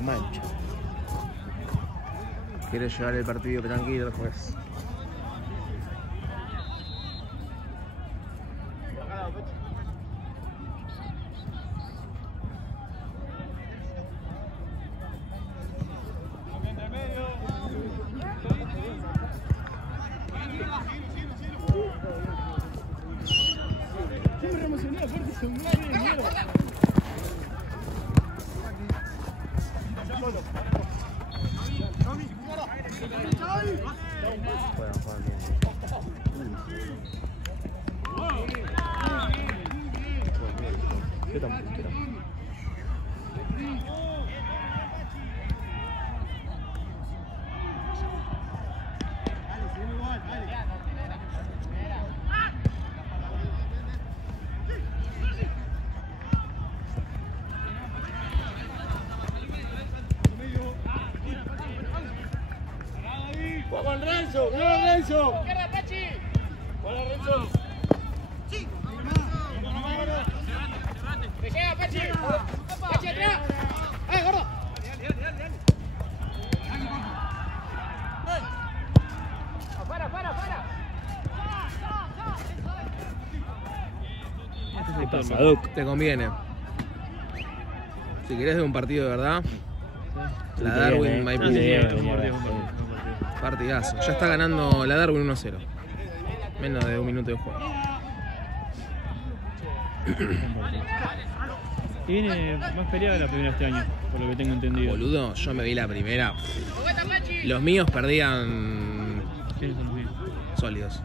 se mancha. Quiere llevar el partido tranquilo el juez. Qué tan puntero. ¡Vamos, Renzo! ¡Vamos, Renzo! ¡Izquierda, Pachi! ¡Vamos, Renzo! ¡Sí! ¡Me llega, Pachi! ¡Pachi, atrás! ¡Ay, gordo! ¡Para! ¿Qué pasa, Doc? Te conviene. Si querés de un partido de verdad, la Darwin Maipú. Partidazo. Ya está ganando la Darwin 1-0. Menos de un minuto de juego. Y viene más peleada la primera este año, por lo que tengo entendido. Boludo, yo me vi la primera. Los míos perdían ¿Quiénes son los míos? sólidos.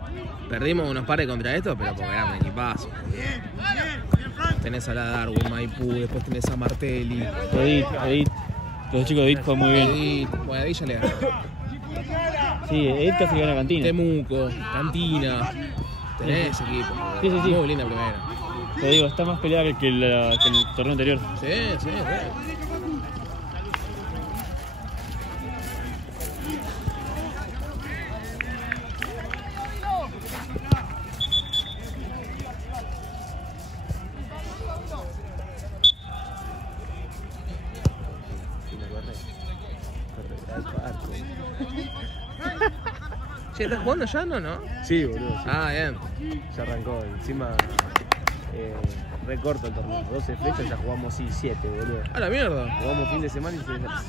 Perdimos unos pares contra estos, pero porque eran un equipazo. Tenés a la Darwin Maipú, después tenés a Martelli. Edith. Los chicos de Edith juegan muy bien. Edith, bueno, Edith ya le ganó. Sí, Edith casi gana Cantina. Temuco, Cantina. Tenés equipo. Sí. Muy linda primera. Te digo, está más peleada que el torneo anterior. Sí. Che, ¿estás jugando ya no? Sí, boludo. Sí. Ah, bien. Ya arrancó. Encima, recorto el torneo. 12 flechas, ya jugamos 7, boludo. A la mierda. Jugamos fin de semana,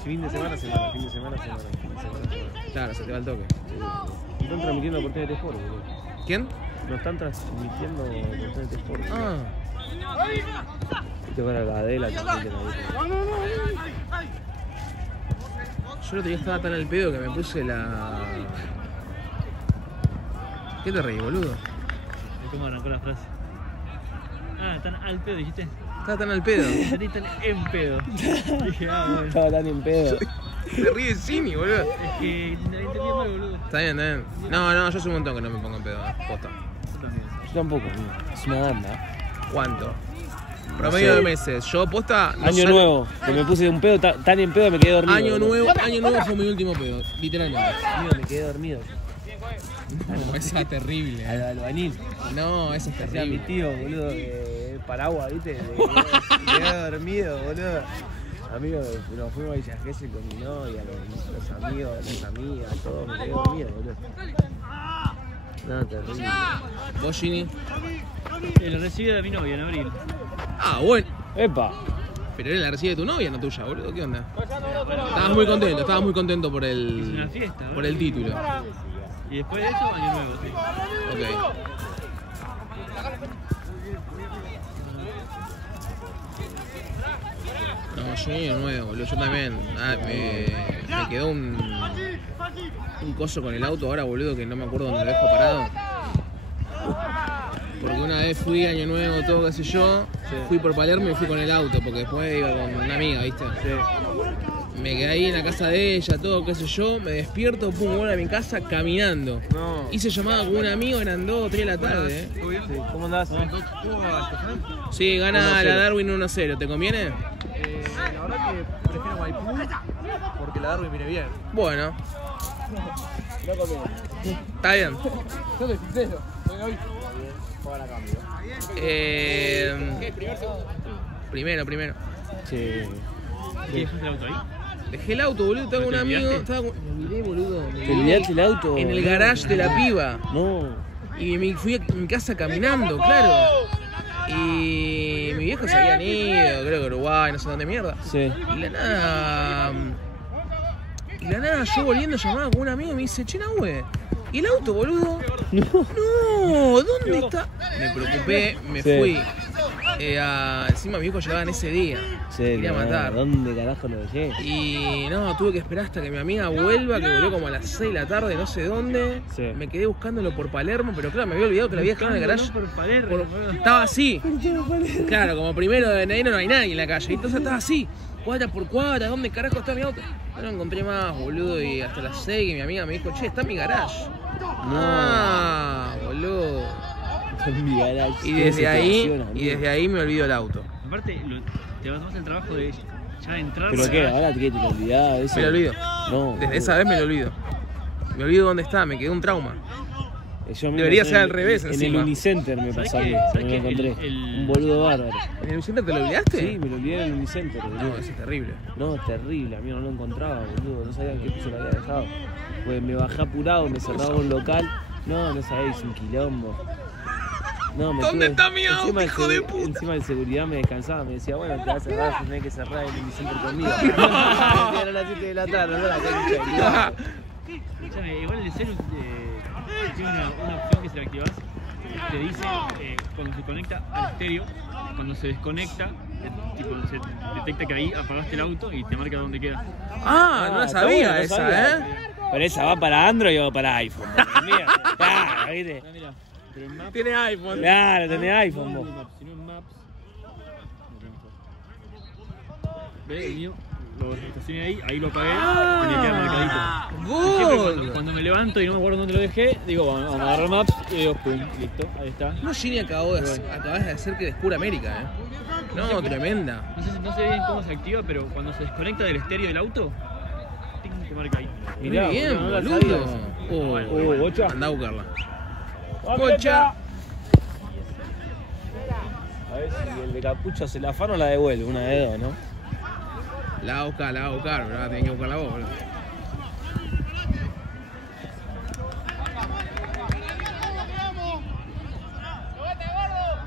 fin de semana. Claro, se te va el toque. Están transmitiendo por TNT Sport, boludo. ¿Quién? Nos están transmitiendo por TNT Sport. Ah. Viste con la Adela transmiten ahí. Yo el otro día estaba tan al pedo que me puse la... ¿Qué te reí, boludo? ¿Cómo arrancó la frase? Ah, están al pedo, dijiste. Estaba tan al pedo. Están en pedo. Dije, bueno. Estaba tan en pedo. Se ríe Cini, boludo. Es que entendí mal, boludo. Está bien. No, yo hace un montón que no me pongo en pedo, posta. Yo también. Yo tampoco, amigo. Es una banda. ¿Cuánto? Promedio de meses. Yo, posta... no Año sal- nuevo, que me puse un pedo tan en pedo me quedé dormido. Año boludo. nuevo fue mi último pedo, literalmente. Amigo, me quedé dormido. No, esa es terrible. Al albañil. No, eso es Hacía mi terrible. tío, boludo, paraguas, ¿viste? Me quedé dormido, boludo. Amigo, nos fuimos a Villa Gesell con mi novia, los amigos, las amigas, todo, me quedé dormido, boludo. No, terrible. ¿Vos, Gini? Lo recibe de mi novia en abril. Ah, bueno. ¡Epa! Pero él la recibe de tu novia, no tuya, boludo. ¿Qué onda? Estabas muy contento por Es el... una fiesta, por boludo. el título. Y después de eso, año nuevo, sí. Ok. No, yo año nuevo, boludo. Yo también. Me quedó un coso con el auto ahora, boludo, que no me acuerdo dónde lo dejo parado. Porque una vez fui año nuevo, todo, qué sé yo. Fui por Palermo y fui con el auto, porque después iba con una amiga, ¿viste? Me quedé ahí en la casa de ella, todo, qué sé yo. Me despierto, pum, vuelvo a mi casa caminando. No. Hice llamada con un amigo, eran 2 o 3 de la tarde, Sí, ¿cómo andás? Sí, gana 1-0. la Darwin 1-0. ¿Te conviene? La verdad que prefiero Maipú porque la Darwin viene bien. Bueno, No conmigo. está bien. Yo soy sincero. Hoy juegan a cambio. Primero. Sí. ¿Quieres el auto ahí? Dejé el auto, boludo, estaba con un amigo. Me olvidé, boludo. ¿Te olvidaste el auto? En el garage de la piba. No. Y me fui a mi casa caminando, claro. Y mis viejos se habían ido, creo que Uruguay, no sé dónde mierda. Sí. Y la nada, yo volviendo llamaba con un amigo y me dice, che, Nahue, ¿y el auto, boludo? No, ¿dónde está? Me preocupé, me fui. Encima mis viejos llegaban ese día. Sí, quería matar. ¿Dónde carajo lo dejé? Y no, tuve que esperar hasta que mi amiga vuelva, que volvió como a las 6 de la tarde, no sé dónde. Sí. Me quedé buscándolo por Palermo, pero claro, me había olvidado que lo había dejado en el garage. Por Palermo. Estaba así. Claro, como primero de enero no hay nadie en la calle. Entonces estaba así, cuadra por cuadra, ¿dónde carajo está mi auto? No lo encontré más, boludo, y hasta las 6 que mi amiga me dijo, che, está en mi garage. No, boludo. Está en mi garage. Y desde ahí me olvido el auto. Aparte, te vas a el trabajo de ya entrar. ¿Pero qué? ¿Ahora te lo olvidás? Eso? Me lo olvido. No. Desde esa vez me lo olvido. Me olvido dónde está, me quedó un trauma. Yo debería ser al revés en encima. el Unicenter me pasó a mí, me lo encontré. Un boludo bárbaro. ¿En el Unicenter te lo olvidaste? Sí, me lo olvidé en el Unicenter, boludo. No, eso es terrible. No, es terrible, amigo, no lo encontraba, boludo. No sabía en qué piso lo había dejado. Pues me bajé apurado, me cerraba un local. No sabés, un quilombo. No, ¿Dónde está mi auto, hijo de puta? Encima el seguridad me descansaba, me decía, bueno, te vas a cerrar, tenés que cerrar el Unicenter conmigo. Era las 7 de la tarde, no la cancha. Escuchame, igual el celu tiene una opción que si la activas, te dice cuando se conecta al estéreo, cuando se desconecta, tipo, se detecta que ahí apagaste el auto y te marca dónde queda. No la sabía bueno, esa, sabía. Pero esa va para Android o para iPhone. Mira, claro, ¿viste? No, mira, pero en Maps. Tiene iPhone. Claro, tenés iPhone vos. Si no en Maps. ¿Ves? El mío lo estacioné ahí lo apagué, tenía que quedar marcadito. ¡Gol! Cuando me levanto y no me acuerdo dónde lo dejé, digo, vamos a agarrar Maps y digo, pum, listo, ahí está. No, Gini acabas de hacer que descubra América, No, tremenda. No sé bien cómo se activa, pero cuando se desconecta del estéreo del auto, te marca ahí. Mirá, muy bien, no la boludo. Bocha. Andá a buscarla. Bocha. A ver si el de capucha se la afana o la devuelve, una de dos, ¿no? La va a buscar, pero ahora tenés que buscarla vos, boludo.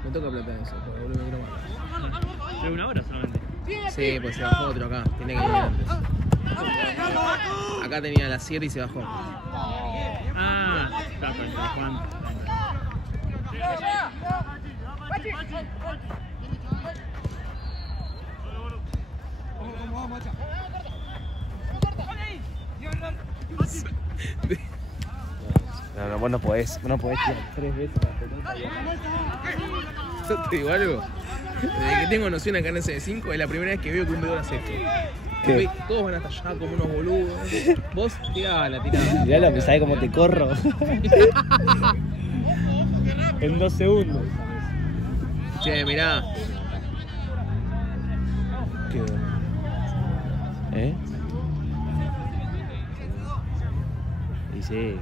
Me toca plata eso, boludo, me quiero más. Pero una hora solamente. Sí, pues se bajó otro acá, tiene que venir antes. Acá tenía las 7 y se bajó. Está con Juan. No, vos no podés tirar 3 veces la pelota. Yo te digo algo. Desde que tengo noción acá en S5 es la primera vez que veo que un dedo hace esto. ¿Qué? Todos van hasta allá como unos boludos. Vos tirala. Mirá, que sabés cómo te corro. En 2 segundos. Che, mirá. Qué bueno. Y sí,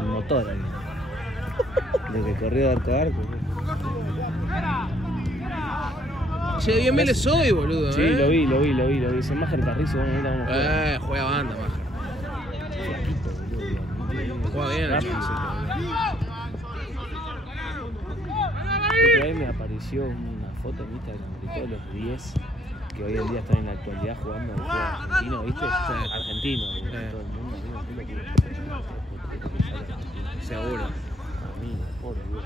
un motor ahí. Desde corrido de arco a arco. Che, bien Vélez hoy, boludo. Sí, lo vi. Se Majer Carrizo, bueno, juega banda, Majer. Juega bien el chancito. Otra vez me apareció una foto en Instagram de todos los 10 que hoy en día están en la actualidad jugando al fútbol argentino, ¿viste? Sí. Argentino, todo el mundo, Seguro. Amigo, pobre Dios.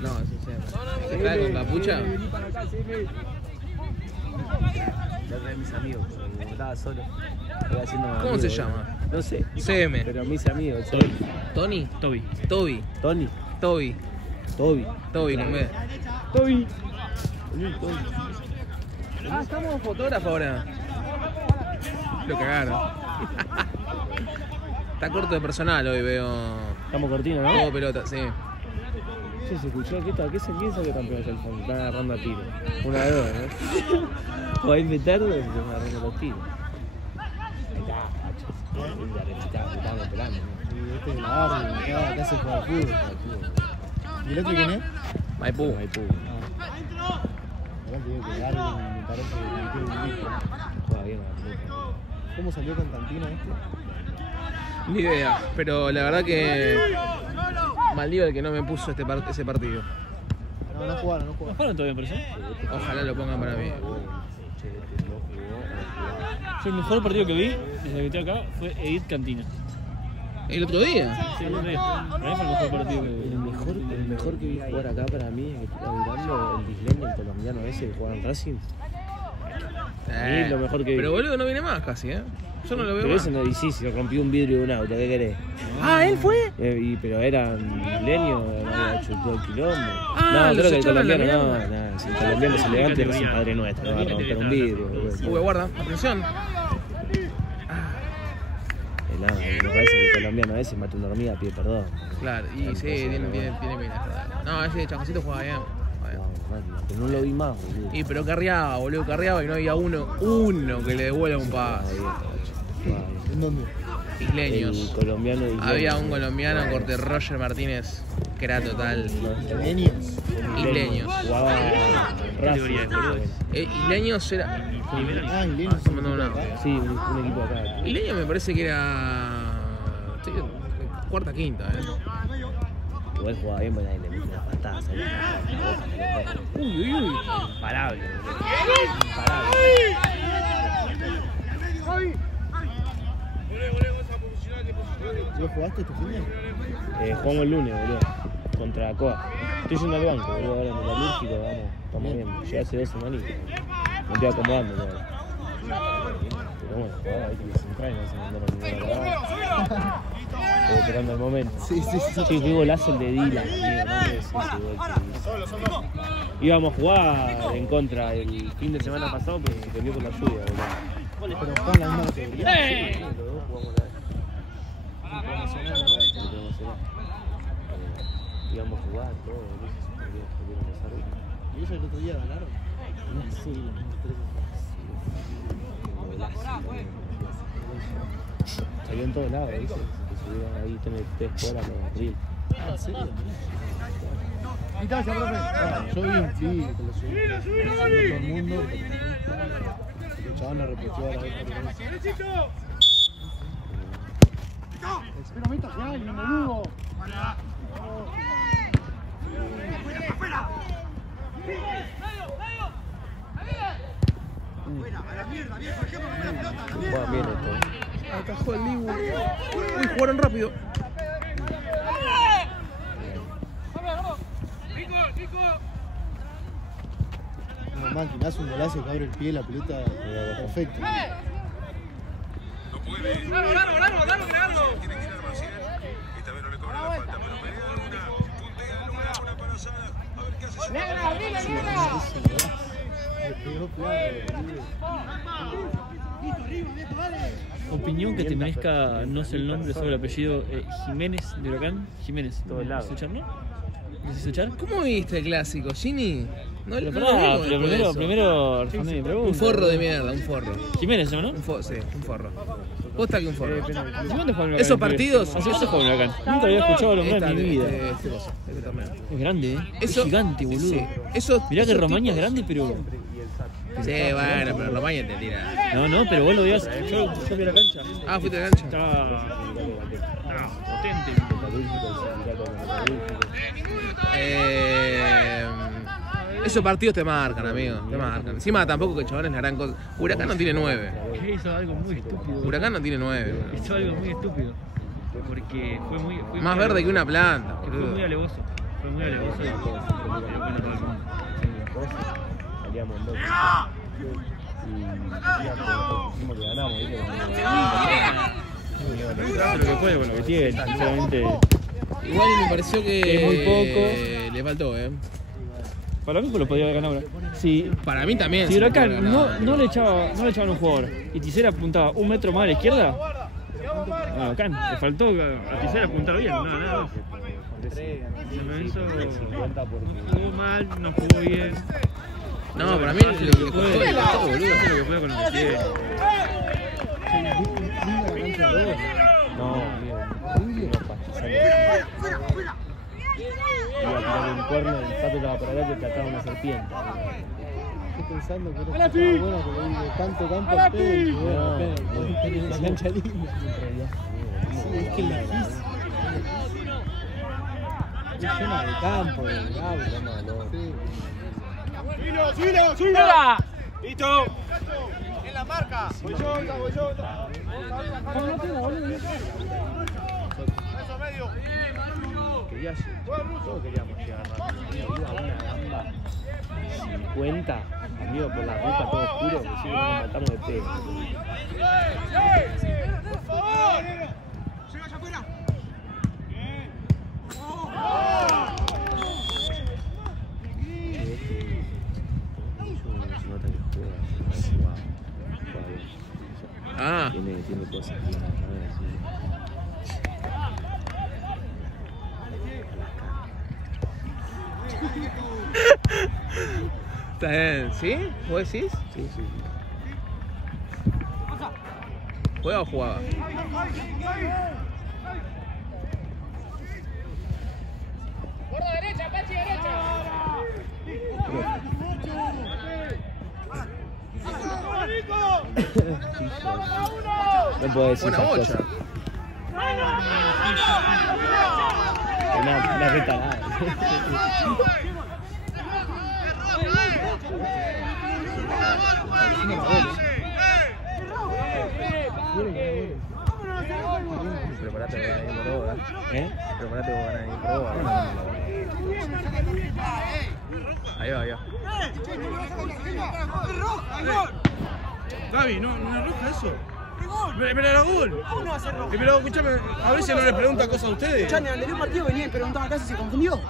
No, eso sí. ¿Está con capucha? La otra de mis amigos, como estaba solo. Estaba haciendo ¿Cómo amigos, se llama? No sé. CM. Pero mis amigos. ¿Tony? Toby. Toby. Tony. Toby. Toby. Toby con B. Toby. Estamos fotógrafos ahora. Lo cagaron. Está corto de personal hoy, veo. Estamos cortinos, ¿no? Todo pelota, sí. Sí, se escuchó. ¿Qué se piensa que campeón es el fondo? Están agarrando a tiro. Una de dos, ¿no? O a meterlo y se están agarrando los tiros. Estaban esperando. Y este es la Arby, acá se juega al fútbol. ¿Y el otro quién es? Maipú. Maipú. Acá te digo que el Arby me parece que tiene un hijo. Juega bien Maipú. ¿Cómo salió Constantino este? Ni idea, pero la verdad que Maldívar que no me puso ese partido. No, no jugaron. ¿No jugaron todavía, por eso? Ojalá lo pongan para mí. Yo el mejor partido que vi desde que estoy acá fue Edith Cantina. ¿El otro día? Sí, el otro día. Para mí fue el mejor partido que vi. El mejor que vi jugar acá para mí es que estaba mirando el Disleño, el colombiano ese que jugaba en Racing. Lo mejor que vi. Pero boludo no viene más casi, ¿eh? Yo no lo veo Pero más. ese no sí, se rompió un vidrio de un auto, ¿qué querés? Ah, ¿él fue? Pero era un Disleño, había hecho todo el quilombo. Ah, No, los creo que el echaron a la colombiano mierda. no, si el colombiano es elegante, es un padre nuestro, va a romper un vidrio. Guarda, atención. Nada, me parece que el colombiano a veces mata una hormiga a pie, perdón. Claro, y sí, tiene bien. No, ese Chajocito juega bien. Pero no lo vi más, boludo. Y pero carreaba, boludo, carreaba y no había uno que le devuelva un pase. ¿En dónde? Isleños. El colombiano Disleño. Había un colombiano, corte Roger Martínez, que era total. Isleños. Isleños. Jugaba Categoría de Racing. Isleños era. Ah, Isleños. Se mandó un audio. Sí, un equipo acá. Isleños me parece que era. Sí, cuarta, quinta, Igual jugaba bien, pero nadie le metió una patada. Uy. Imparable. ¿Vos jugaste este fin de? Jugamos el lunes, boludo. Contra Coa. Estoy yendo al banco, boludo, ahora en el alúrgico, vamos, estamos bien. Llegué hace 2 semanitas. Me estoy acomodando, boludo. Pero bueno, jugaba ahí que se entra y no se mandaron ninguna parada. Estoy esperando el momento. Sí. Sí, qué golazo el de Dylan, amigo, no me ese gol que hizo. Íbamos a jugar en contra el fin de semana pasado, pero se perdió por la lluvia, boludo. Pero juegan la misma categoría. Sí, los dos jugamos íbamos a jugar, todo, boludo, se perdieron los árbitros. ¿Y ellos el otro día ganaron? Sí, salió en todos lados, ¿viste? Se subieron ahí, TNT fuera, los Real. ¿En serio? Yo vi que lo subió todo el mundo. El chabón lo reposteó a la vez. Espera, meta que alguien, boludo. Juegan bien esto. Atajó el Dibu. Uy, jugaron rápido. Normal, que le hace un golazo que abre el pie, la pelota perfecto. Tiene que ir al Marcial. Esta vez no le cobran la falta, pero me da una panazada. A ver qué hace. Le pegó claro, Opinión que te merezca, no sé el nombre, sobre el apellido, Jiménez de Huracán. Jiménez, Todo el lado. ¿me escuchar, no? ¿Me escuchar? ¿Cómo viste el clásico, Gini? No, Pero no pará, vimos pero después de eso. primero respondí mi pregunta. Un forro de mierda, un forro. Jiménez, ¿no? Sí, un forro. Posta que un forro. ¿Hace cuánto juega en Huracán? Esos partidos- ¿Hace cuánto juega en Huracán? Nunca había escuchado nombrar en mi vida. Este torneo. Es grande, Eso- es gigante, boludo. Sí, eso, Mirá que esos Romaña es tipos- grande, pero... Sí, bueno, pero Romaña te tira. No, pero vos lo veías. Yo vi la cancha. Ah, fuiste de cancha. Estaba potente. Esos partidos te marcan, amigo. Te marcan. Encima tampoco que chavales la gran cosa. Huracán no tiene 9. Que hizo algo muy estúpido. Huracán no tiene 9. Hizo algo muy estúpido. Porque fue muy. Más verde que una planta. Fue muy alevoso. Fue muy alevoso. Y bueno, todo el mundo. Salíamos en dos. Y dijimos que ganamos, ¿viste? Lo que puede con lo que tiene, sinceramente. Igual me pareció que Es muy poco. le faltó, Para mí pues lo podría haber ganado ahora. Si Para mí también. Si se lo Huracán puede ganar. no le echaban un jugador y Tisera apuntaba 1 metro más a la izquierda, a Huracán le faltó a Tisera apuntar bien, nada más. San Lorenzo no jugó mal, no jugó bien. No, para mí Hace le lo que costó, puede, le costó, boludo. hace lo que puede con lo que tiene. Vi la cancha a vos. No, amigo, no pasa. Iba a tirar un cuerno, el pato estaba por acá que te ataba una serpiente. Estoy pensando que era bueno porque de tanto campo al pedo y bueno, tener una cancha linda. Sí, es que es difícil. Es zona de campo, de agua. ¡Subilo! ¡Listo! ¡En la marca! Voy yo. Todos queríamos llegar rápido. Iba a una gamba 50, amigo, por la ruta todo oscuro, que sí que nos mataron de pedo. ¡Por favor! ¡Llega allá afuera! Se nota que juega bien. Ah, Tiene cosas. está bien, ¿sí? ¿Vos decís? Sí. ¿Juega o jugaba? ¡Gorda derecha, Pachi, derecha! No puedo decir Buena esas bocha. cosas. Una retalada. Preparate que van a ir por vos, Preparate que van a ir por vos. Ahí va. Gaby, no es roja eso. Pero era gol. ¿Cómo no va a ser roja? Pero escúchame, a veces no les preguntan cosas a ustedes. Escuchame, al anterior partido venía y preguntaba acá si se confundió.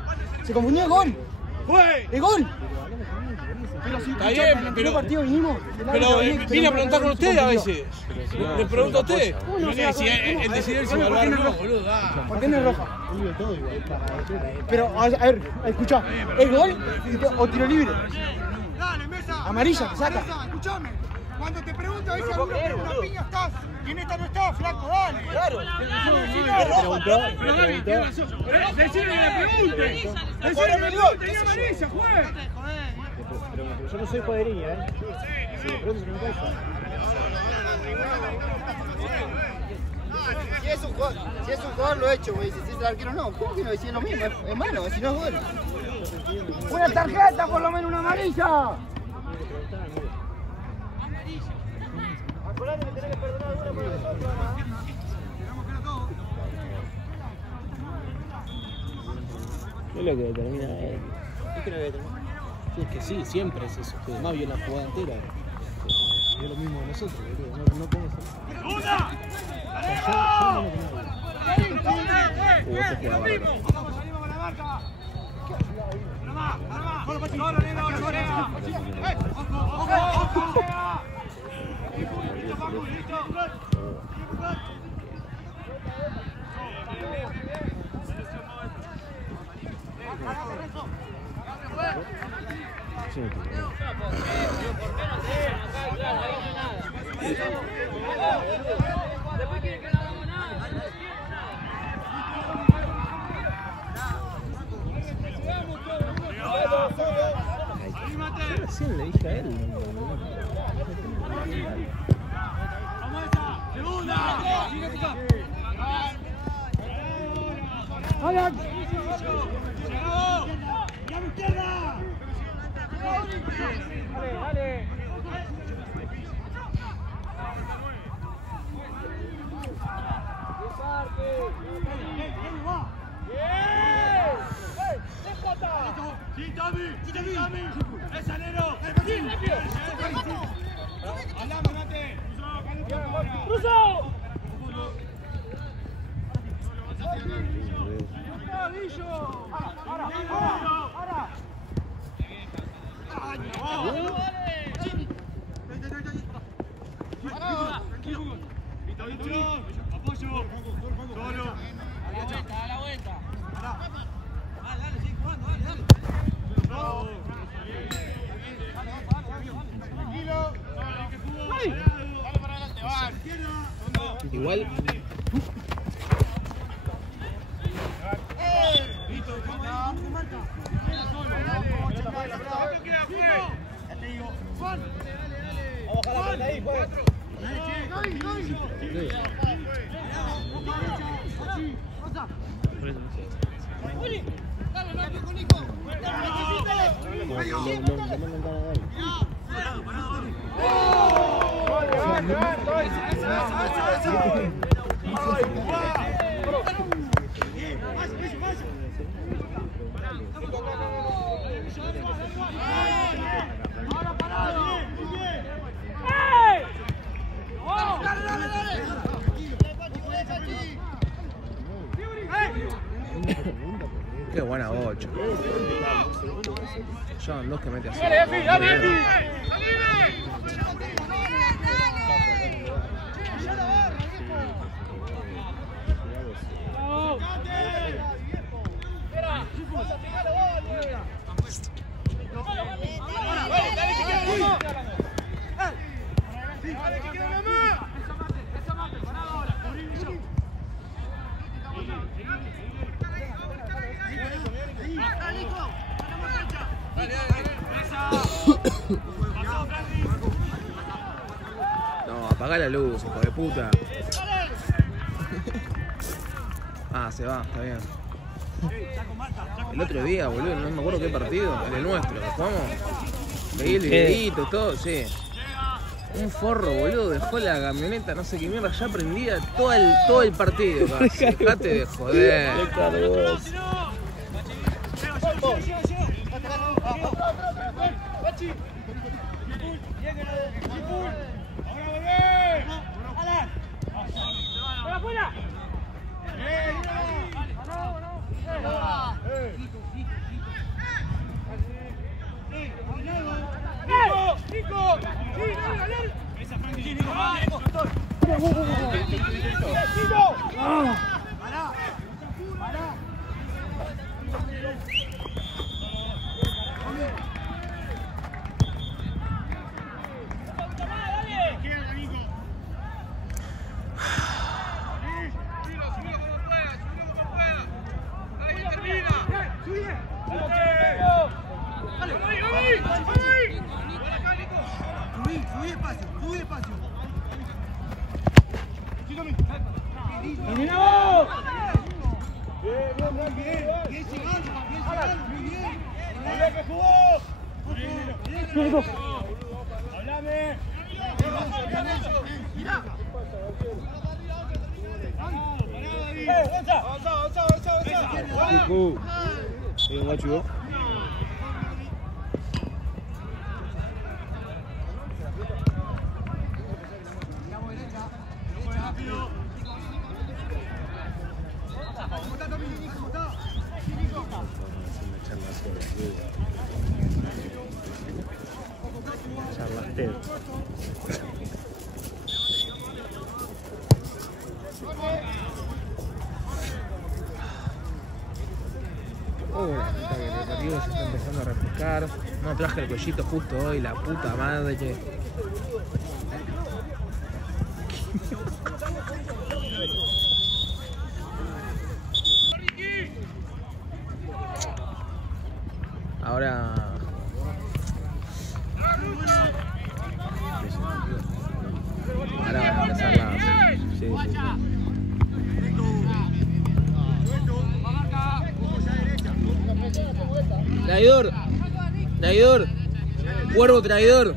Se confundió el gol. ¡Fue! ¡El gol! Pero si Está bien, escuchame, al anterior partido vinimos. Pero vine a preguntar con ustedes a veces. No, Les pregunto a ustedes. Uno, Vení, si el decidir si va a hablar o no, boludo. ¿Por qué no es roja? Digo todo igual. Pero, a ver, escuchá. ¿Es gol o tiro libre? Dale, Mesa. Amarilla, que saca. Mesa, escuchame. Cuando te pregunto a ver si alguno tiene una piña estás y en esta no estás, flaco, dale. Claro. Pero Gaby, tiene razón. Decirle que me pregunte. Decirle que me pregunte. Tenía amarilla, juega. Pero yo no soy cuadrilla, Si me preguntas, no me pasa. Si es un jugador lo he hecho, güey. Si es el arquero no. ¿Cómo que no? Si es lo mismo, es malo, si no es gol. ¡Una tarjeta, por lo menos una amarilla! ¿Qué es lo que determina él? Sí, es que sí, siempre es eso. Más bien la jugada entera. Es lo mismo de nosotros, boludo. No podemos hacer. Vos sos jugador. Recién le dije a él. Igual. Qué buena bocha. Son dos que mete así. No, apaga la luz, hijo de puta. Ah, se va, está bien. El otro día, boludo, no me acuerdo qué partido, el nuestro, que jugamos. Veí el videito, todo, sí. Un forro, boludo, dejó la camioneta, no sé qué mierda, ya prendía todo el partido, casi. Dejate de joder. El partido se está empezando a refrescar. No traje el cuellito justo hoy, la puta madre. Ahora... Ahora van a empezar las... Sí. Traidor, cuervo traidor.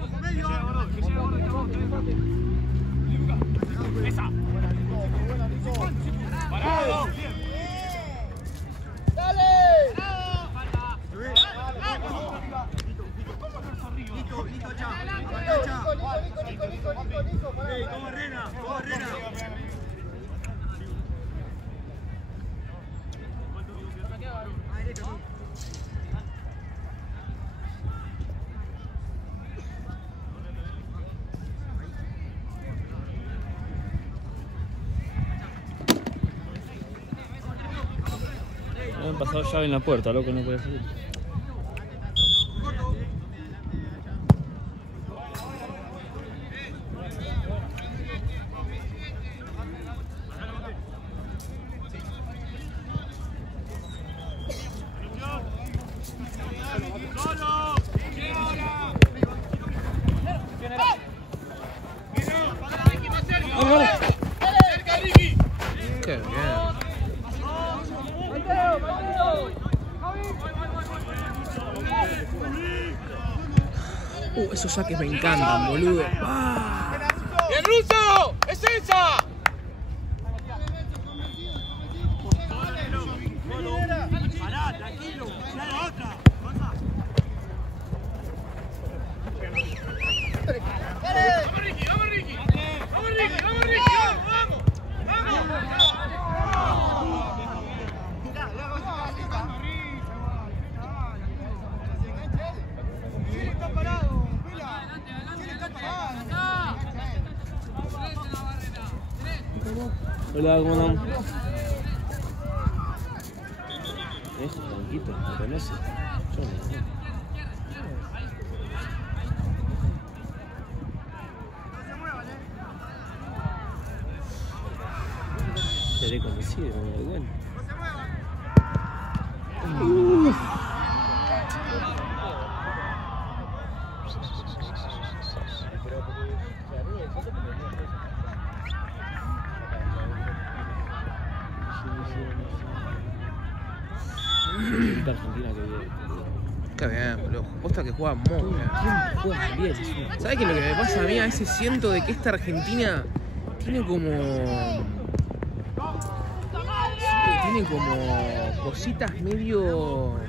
Me han pasado llave en la puerta, loco, no puede salir. Qué bien. Esos saques me encantan, boludo. ¡Ah! ¡Bien, Russo! ¡Es esa! Pará, tranquilo, ya la otra. ¡Vamos, Ricky! ¡Vamos, Ricky! ¡Vamos, Ricky! ¡Vamos, Ricky! ¡Vamos! ¡Vamos! Hola, ¿cómo andamos? Eso, tranquilo, ¿me conoce? Yo no. Seré conocido, me da igual. Argentina que viene. Qué bien, boludo. Posta que juega muy bien. Juega bien, ¿Sabes qué? Lo que me pasa a mí a veces siento de que esta Argentina tiene como cositas medio.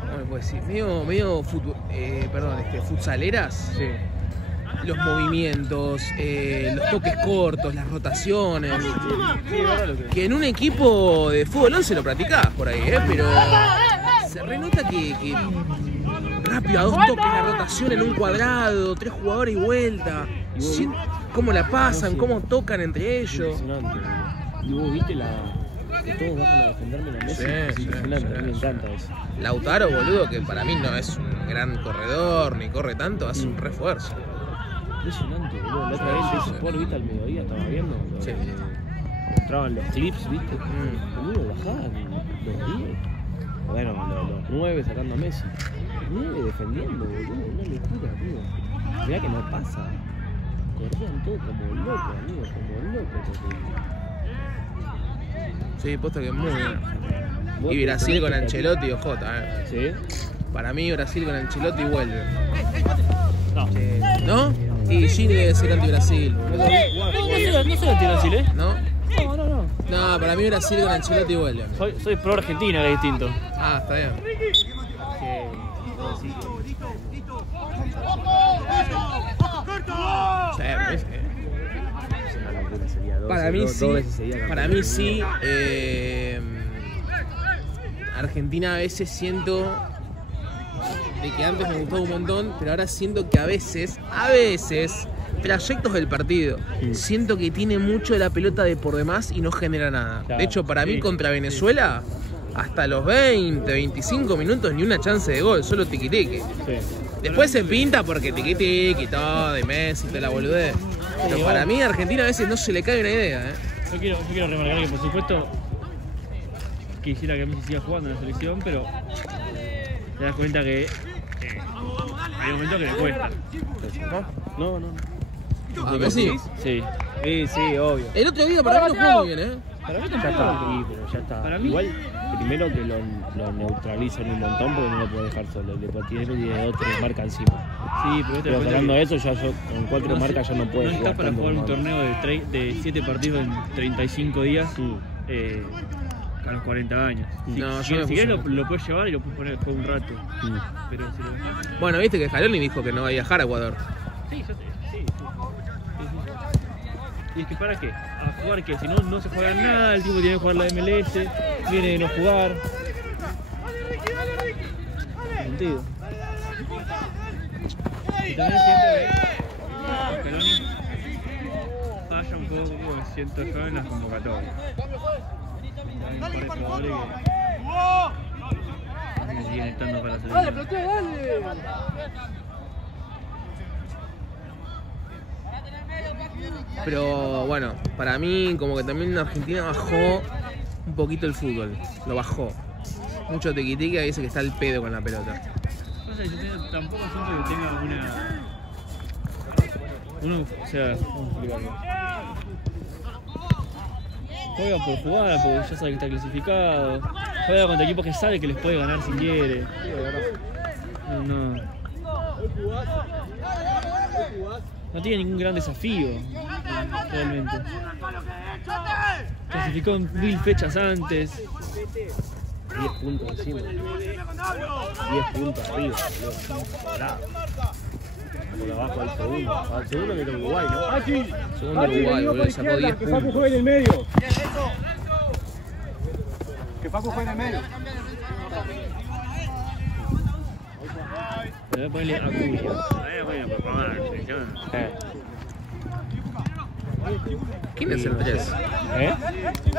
¿Cómo le puedo decir? Medio futsaleras. Sí. Los movimientos, los toques cortos, las rotaciones. Que en un equipo de fútbol 11 lo practicás por ahí, pero se renota que rápido, a 2 toques la rotación en un cuadrado, 3 jugadores y vuelta. Cómo la pasan, cómo tocan entre ellos. Impresionante. Y vos viste que todos bajan a defenderme en la mesa. Es impresionante, a mí me encanta eso. Lautaro, boludo, que para mí no es un gran corredor, ni corre tanto, hace un refuerzo. Impresionante, boludo. La otra vez ese jugador, viste, al mediodía estaba viendo. Sí. Mostraban los clips, viste. Boludo, bajaban los 10. Bueno, los 9 sacando a Messi. 9 defendiendo, boludo. Una locura, amigo. Mirá que no pasa. Corrían todo como locos, amigo. Como locos. Sí, posta que es muy bien. Y Brasil con Ancelotti, OJ, ¿Sí? Para mí Brasil con Ancelotti vuelve. No. ¿No? Y Gini debe ser anti-Brasil. No soy anti-Brasil, ¿eh? ¿No? No. No, para mí Brasil con Ancelotti vuelve. Soy pro Argentina, que es distinto. Ah, está bien. Para mí sí. Argentina a veces siento de que antes me gustaba un montón, pero ahora siento que a veces, trayectos del partido, siento que tiene mucho de la pelota de por demás y no genera nada. De hecho, para mí contra Venezuela, hasta los 20, 25 minutos ni una chance de gol, solo tiqui-tiqui. Después se pinta porque tiqui-tiqui, todo, de Messi, toda la boludez. Pero para mí Argentina a veces no se le cae una idea, ¿eh? Yo quiero remarcar que por supuesto quisiera que Messi siga jugando en la selección, pero te das cuenta que hay momentos que le cuesta. No. ¿A Messi? Sí, obvio. El otro día para mí no jugó muy bien, ¿eh? Para mí ya está, sí, pero ya está. Para mí, igual, primero que lo neutralizan un montón porque no lo puede dejar solo. El Deportivo tiene 2 3 marcas encima. Sí, pero hablando de eso, ya yo con 4 marcas ya no puedo jugar. No estás para jugar un tanto, torneo de 7 partidos en 35 días a los 40 años. Si querés lo puedes llevar y lo puedes poner por un rato. Pero si lo... Bueno, viste que Scaloni dijo que no va a viajar a Ecuador. Sí. Y es que ¿para qué? A jugar que si no se juega nada, el tipo tiene que jugar la MLS, viene de no jugar. Sentido. Y también siento que Scaloni falla un poco, siento yo, en las convocatorias. Hay un par de jugadores que siguen estando para la selección. Pero bueno, para mí como que también Argentina bajó un poquito el fútbol. Lo bajó. Mucho tiqui-tiqui, y dice que está el pedo con la pelota. Tampoco siento que tenga Uno, o sea, ¿cómo explicarlo? Juega por jugar, porque ya sabe que está clasificado. Juega contra equipos que sabe que les puede ganar si quiere. No tiene ningún gran desafío, realmente. Clasificó 1000 fechas antes. 10 puntos encima. 10 puntos arriba, boludo. Por abajo al segundo. Al segundo que era Uruguay, ¿no? Aquí. Segundo Uruguay, boludo, sacó 10 Que Facu puntos. juegue en el medio. Que Facu juegue en el medio. Le voy a ponerle Acuña. Bueno, por favor, selección. ¿Quién es el 3?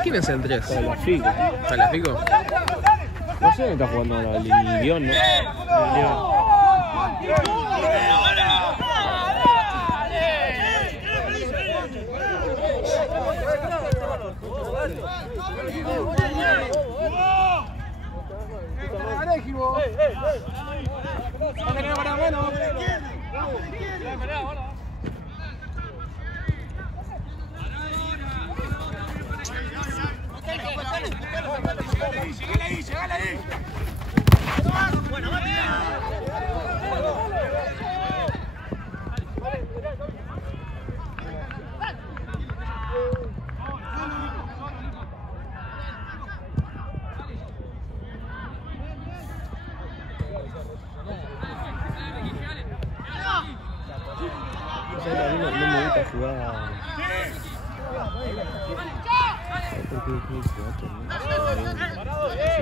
¿Quién es el 3? Tagliafico. ¿Tagliafico? No sé dónde está jugando ahora, el Lyon, ¿no? No me gusta jugar. Porque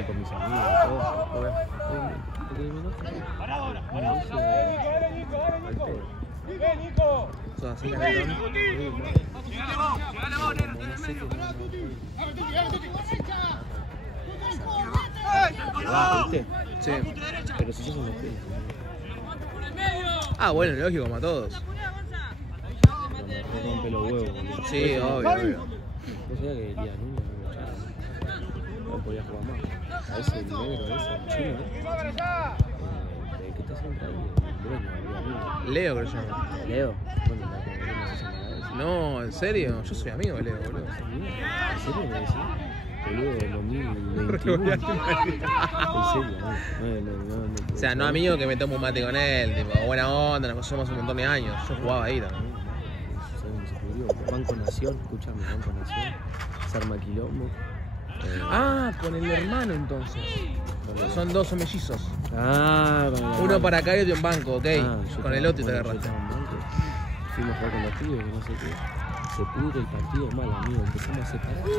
con mis amigos, ¿Sos así, Carlón? ¿viste? Sí. Pero si sos un espíritu. Ah, bueno, lógico, como a todos. Me rompe los huevos, boludo. Sí, obvio, obvio. No sabía que el día Núñez me echaba. No podía jugar más. A ese el negro, ese, el chino, ¿qué está haciendo ahí? El dueño, el día Núñez. Leo, creo que se llama. Leo. Bueno, la que no se llama eso. No, ¿en serio? Yo soy amigo de Leo, boludo. ¿En serio me decís? Boludo, 2021. En serio, no. O sea, no amigo que me tomo un mate con él, tipo, buena onda, nos conocemos un montón de años. Yo jugaba ahí también. Banco Nación, escúchame, Banco Nación. Se arma quilombo. Ah, con el hermano entonces. Son dos, son mellizos. Ah, Uno para acá y otro en banco, ok. Con el otro te agarraste. Fuimos a jugar con los pibes, no sé qué. Se pudre el partido mal, amigo. Empezamos a separar. Amigo,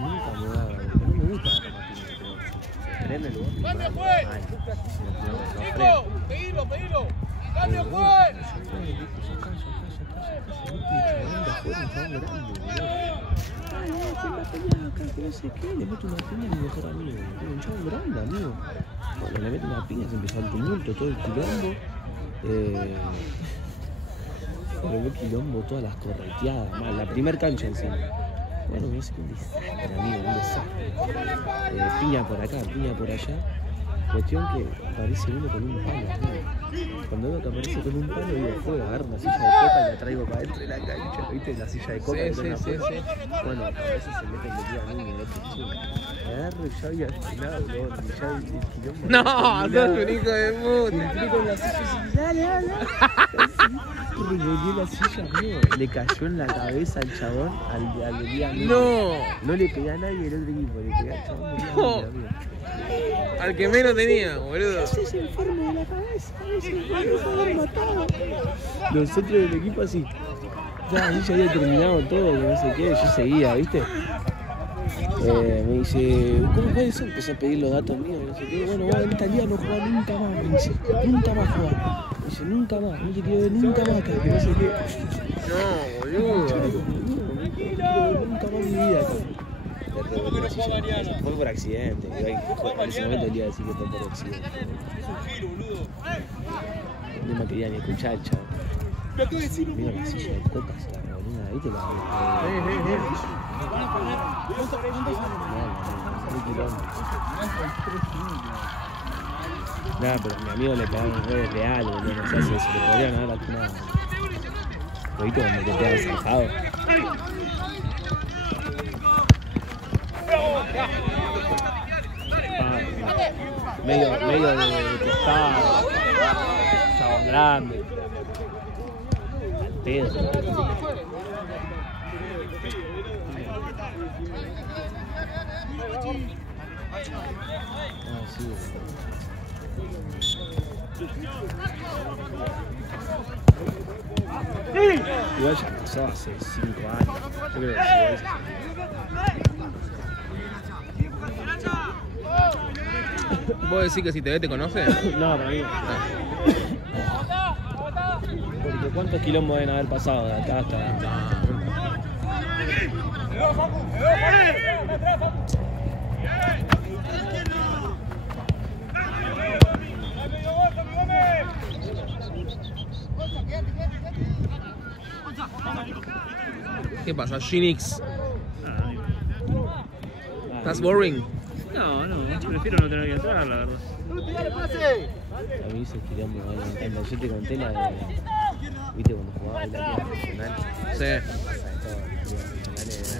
nunca me daba. No me gusta la Martínez, pero se prende el lugar. Pedilo. ¡Cambio, juez! No sé qué, le meto una piña a mi mejor amigo. Un chavo grande, amigo. Bueno, le meto una piña, se empezó el tumulto, todo el quilombo. Pero quilombo, todas las correteadas, mal. La primer cancha encima. Bueno, me dice que un desastre, amigo, un desastre. Piña por acá, piña por allá. Cuestión que aparece uno con un palo, amigo. Cuando veo que aparece con un palo, digo, juega, agarro una silla de copa y la traigo para adentro de la cancha, ¿viste? La silla de copa. Sí. Bueno, a veces se mete el día a mí, me agarro y ya había destinado, ¿no? Y ya el quilombo. No, sos un hijo de puta. Entré con la silla y dale. Revolvió la silla, amigo. Le cayó en la cabeza al chabón, al día a mí. No. No le pegué a nadie del otro equipo, le pegué al chabón del día a mí, amigo. Al que menos tenía, boludo. Ese es enfermo de la cabeza, ese lo habían matado. Nosotros del equipo así. Ya había terminado todo, que no sé qué, yo seguía, ¿viste? Me dice, ¿cómo puede ser? Empecé a pedir los datos míos, no sé qué. Bueno, va, en esta liga no juega nunca más, me dice. Nunca más juega. Me dice, nunca más, no te quiero ver nunca más acá, que no sé qué. No, boludo. No te quiero ver nunca más en mi vida acá. Fue por accidente, en ese momento le iba a decir que fue por accidente. No me quería ni escuchar el chavo. Mira la silla de copas, la bolina, ¿viste? Nada, pero a mi amigo le pegaron redes reales, boludo, no sé si se le podrían haber lastimado. ¿Lo viste cuando te quedas zanjado? Medio de costado, chabón grande. Al pedo. Ah, sí. Igual ya pasó hace 5 años. Yo creo que sí. ¿Vos decís que si te ve te conoce? No, para mí. Porque ¿cuántos quilombos deben haber pasado de acá hasta ¿Qué pasa, Shinix? ¿Estás boring? No, prefiero no tener que entrar, la verdad. A mí se quilombo, cuando yo te conté la de... ¿Viste cuando jugaba en la Liga Profesional? Sí.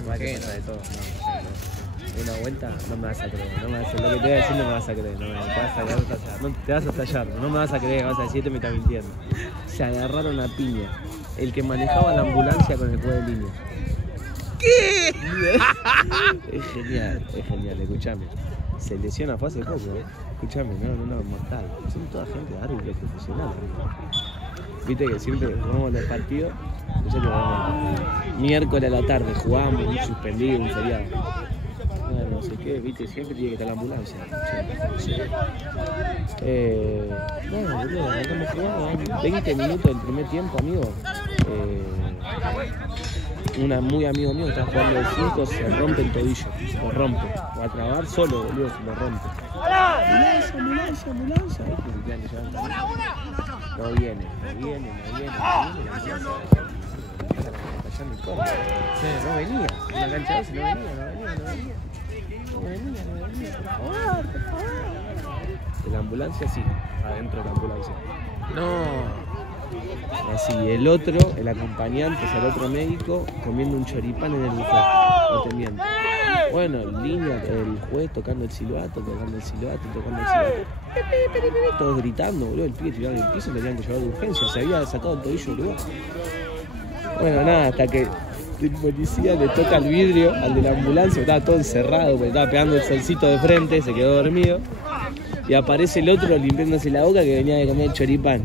Pasa de todo, Una vuelta no me vas a creer, no me vas a, lo que te voy a decir no me vas a creer, te vas a estallar, no me vas a creer, vas a decir, te me está mintiendo. Se agarraron a piña, el que manejaba la ambulancia con el juez de línea. ¿Qué? Es genial, escuchame. Se lesiona fue hace poco, escuchame, no, mortal. Son toda gente de árbitro profesional. Viste que siempre jugamos los partidos, nosotros vamos miércoles a la tarde, jugamos un suspendido, un feriado. Bueno, no sé qué, viste, siempre tiene que estar la ambulancia. Sí. Bueno, boludo, estamos jugando 20 minutos del primer tiempo, amigo. Un muy amigo mío que está jugando de 5 se rompe el tobillo, lo rompe. Va a trabar solo, boludo, se lo rompe. Ambulancia. No viene. No venía. Una cancha de 11 no venía. Por favor. De la ambulancia sí, adentro de la ambulancia. No. Así, el acompañante, o sea, el otro médico, comiendo un choripán en el buffet, no te miento. Bueno, en línea, el juez tocando el silbato. Todos gritando, boludo, el pibe tirado en el piso, tenían que llevar de urgencia, se había sacado el tobillo, boludo. Bueno, nada, hasta que el policía le toca el vidrio al de la ambulancia, estaba todo encerrado, porque estaba pegando el solcito de frente, se quedó dormido. Y aparece el otro limpiándose la boca que venía de comer choripán.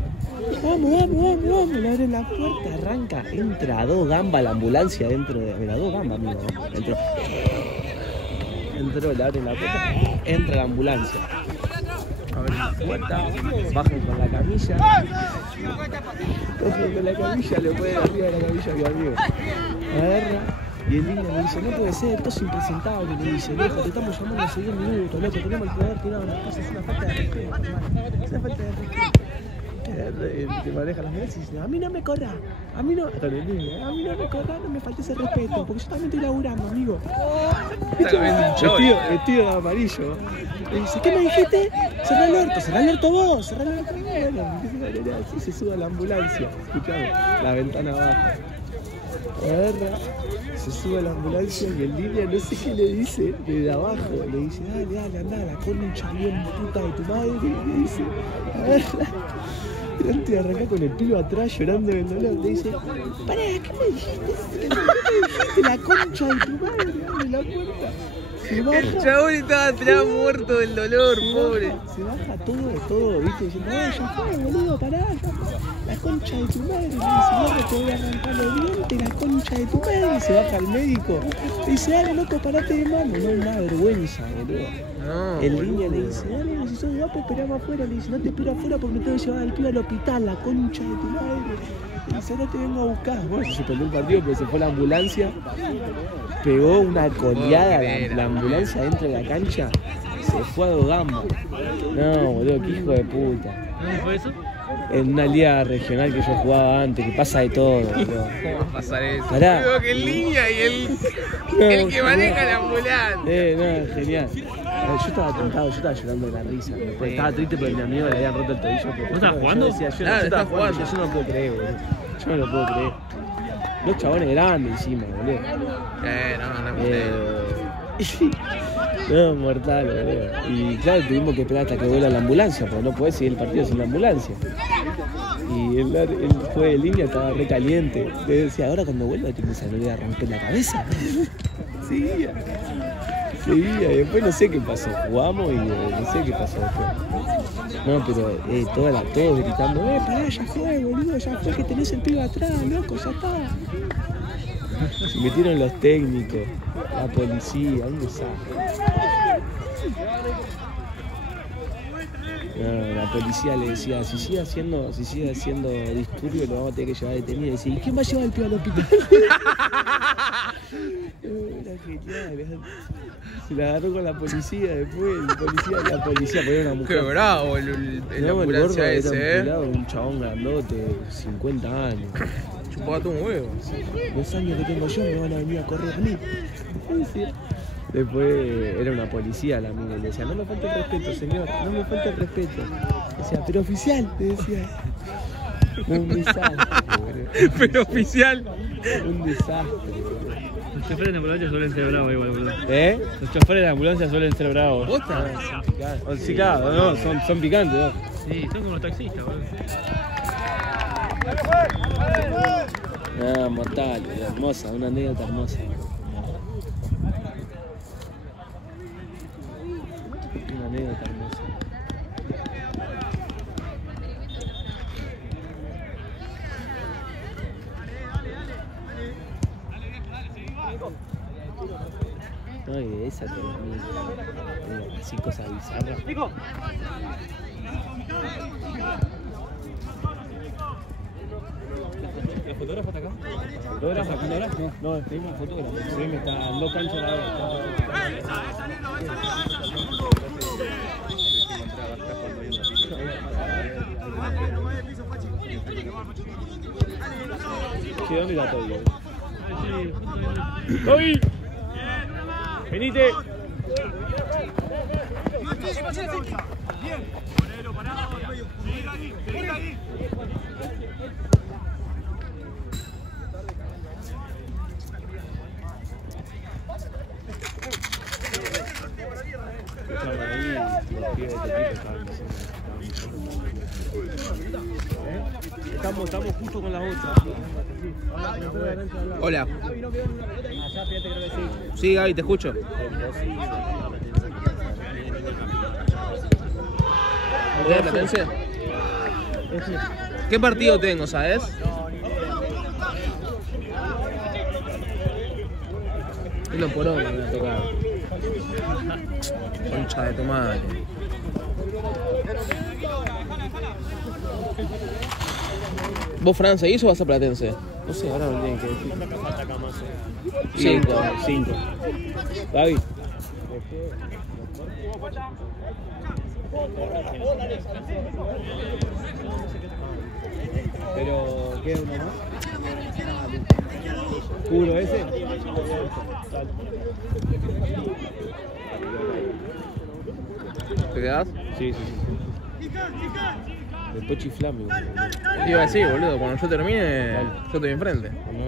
Vamos, le abren la puerta, arranca, entra a 2 gambas la ambulancia dentro de... Mira, 2 gambas, amigo, ¿no? Entró, le abren la puerta, entra la ambulancia. Abren la puerta, bajan con la camilla. Bajan con la camilla, le ponen arriba de la camilla a mi amigo. Agarra. Y el niño le dice, no puede ser, esto es impresentable, le dice, viejo, te estamos llamando hace 10 minutos, loco, tenemos el jugador tirado en la casa, es una falta de respeto, es una falta de respeto. El que maneja las mesas y dice, a mí no me corra, a mí no me corra, no me falte ese respeto, porque yo también estoy laburando, amigo. Vestido de amarillo. Le dice, ¿qué me dijiste? Cerrá el orto vos, Bueno, así se sube a la ambulancia, escuchame, la ventana abajo. Agarra, se sube a la ambulancia y el línea no sé qué le dice desde abajo, le dice, dale, andá, la concha bien puta de tu madre, le dice, agarra. Antes de arrancar con el pilo atrás llorando del dolor, le dice, pará, ¿qué me dijiste? La concha de tu madre, abre la puerta. Se baja. El chabón estaba atrás muerto del dolor, pobre. Se baja todo, viste, diciendo, ya fue, boludo, pará, ya fue. La concha de tu madre, le dice, no, te voy a arrancar los dientes, la concha de tu madre. Se baja el médico, le dice, dale, loco, parate de mano. No, una vergüenza, boludo. No, el niño le dice, dale, si sos guapo, esperame afuera. Le dice, no te espero afuera porque me tengo que llevar al pibe al hospital, la concha de tu madre. Le dice, no te vengo a buscar. Bueno, se perdió el partido porque se fue la ambulancia. Pegó una coleada la ambulancia dentro de la cancha. Se fue a 2 gambas. No, boludo, qué hijo de puta. ¿Dónde fue eso? En una liga regional que yo jugaba antes, que pasa de todo, boludo. ¿Cómo va a pasar eso? Pará. Creo que el niña y el que maneja la ambulancia. No, genial. Yo estaba tentado, yo estaba llorando de la risa. Después estaba triste porque mi amigo le habían roto el tobillo. ¿Vos estabas jugando? Yo estaba jugando, yo no lo puedo creer, boludo. Yo no lo puedo creer. Los chabones grandes encima, boludo. No, mortal, boludo. Y claro, tuvimos que esperar hasta que vuela la ambulancia, porque no podés seguir el partido sin la ambulancia. Y el juego de línea estaba re caliente. Le decía, ahora cuando vuelva te empieza a volver a romper la cabeza. Seguía. Y después no sé qué pasó. Jugamos y no sé qué pasó después. No, pero todos gritando, pará, ya fue, boludo, ya fue, que tenés el pibe atrás, loco, ya está. Se metieron los técnicos, la policía, un desastre. No, la policía le decía, si sigue haciendo disturbio lo vamos a tener que llevar detenido. Y decía, ¿y quién va a llevar el pibe al hospital? Era genial. Se la agarró con la policía después, la policía ponía una mujer. Qué bravo el ambulancia ese, era un chabón grandote, 50 años. Chupaba todo un huevo. Los años que tengo yo me van a venir a correr a mí. Después era una policía la mina y le decía, no me falte el respeto, señor, no me falte el respeto. Decía, pero oficial, te decía. Un desastre, boludo. Pero oficial. Un desastre, boludo. Los choferes de ambulancia suelen ser bravos igual, boludo. Los choferes de ambulancia suelen ser bravos. ¿Posta? Sí, claro, no, son picantes, ¿no? Sí, son como los taxistas, boludo. Ah, mortal, hermosa, una anécdota hermosa. Una anécdota hermosa. No, y de esa que a mí, así cosas bizarras. ¿La fotógrafa está acá? ¿Fotógrafa? No, tenemos fotógrafo. Sí, me está dando cancha la hora. ¿Qué dónde está todo? ¡Toby! ¡Venite! Estamos justo con la otra. Hola. Sí, Gaby, te escucho. ¿Puedo Platense? ¿Qué partido tengo, sabes? Es lo porón que me ha tocado. Concha de tu madre. ¿Vos, Fran, seguís o vas a Platense? No sé, ahora me tienen que decir. 5. Gaby. Pero, ¿qué es uno más? ¿Puro ese? ¿Te quedás? Sí. Después chiflame, boludo. Te iba a decir, boludo, cuando yo termine, yo te voy enfrente. No,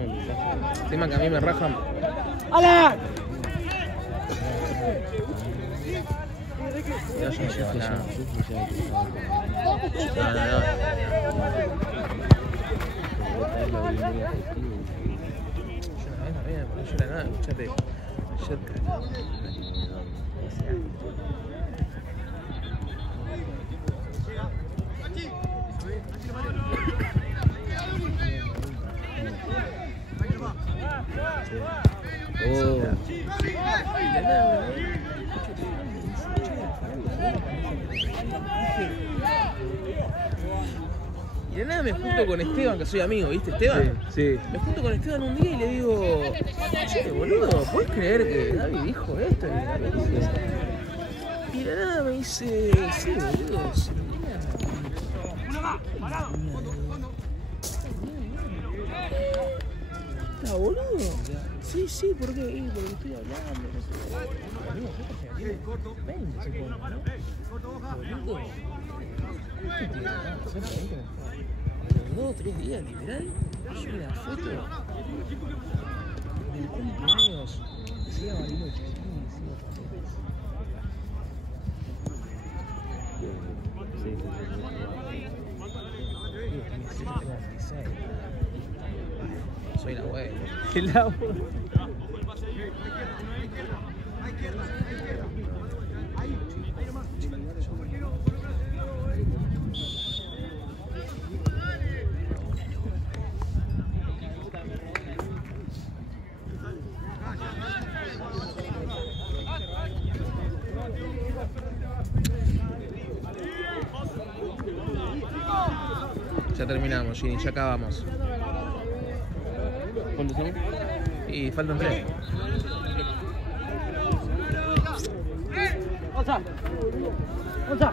Encima que a mí me rajan. ¡Hala! No, yo no llevo nada. No llora nada, escuchate. Y de nada me junto con Esteban, que soy amigo, ¿viste, Esteban? Sí. Me junto con Esteban un día y le digo, che, boludo, ¿puedes creer que Gaby dijo esto? Y de nada me dice, sí, boludo, sí. ¿Está boludo? Sí, ¿por qué? Porque estoy hablando, no sé. 20 se pone, ¿no? Boludo. 2 o 3 días, literal, yo una foto del cumpleaños que se llama Bariloche. Soy el abuelo. El abuelo. Ya terminamos, Gini, ya acabamos. ¿Cuántos son? Y faltan 3. ¡Onza! ¡Onza!